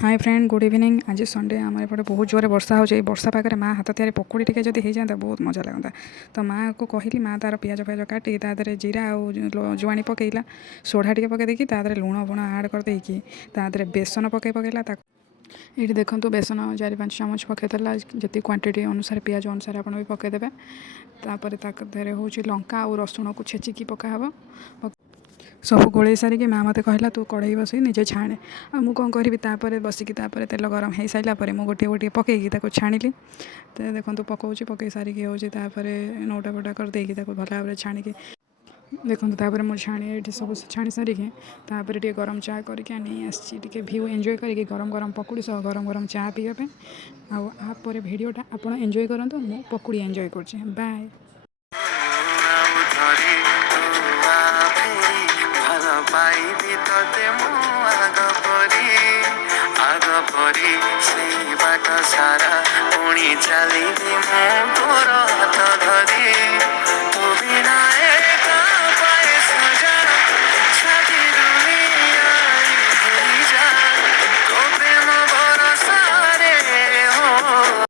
Hi friend good evening. आज Sunday आम एपटे बहुत जोर वर्षा हो वर्षा पाखे माँ हाथ तैयारी पकोड़ी टी जब हो जाता बहुत मजा लगता। तो माँ को कहली माँ तार पियाज फाज काटी तादे जीरा और जुआणी पकईला सोढ़ा टे पकईदी तादे लुण बुण आड करदेकी तादे बेसन पकईला। ये देखो बेसन 4-5 चामच पकईदेला जी क्वांटिटी अनुसार पियाज अनुसार आप भी पकईदेवे। तापर हूँ लंका और रसुण को छेचिकी पकाब। सब गोल सारिकी माँ मत कहला तू कढ़ई बस निजे छाणे आ मु कौन करी बसिकी तेल गरम हो सारापर मुझे गोटे गोटे पकईकी छाणिली। तो देखो पकाऊँ पकई सारिकी हूँ नौटा फटा करदेकी भल भाव छाणिकी देखो तापर मुझे छाणी ये सब छाणी सारिकी तापर टे गरम चा करके नहीं आसी भ्यू एंजॉय करके गरम गरम पकुड़ी सह गरम गरम चा पीवाई आपर भिडटा आप एंजॉय करूँ मु पकुड़ी एंजॉय कर बाय। पाइबी तते मु आग परी से बाट सारा पुणी चल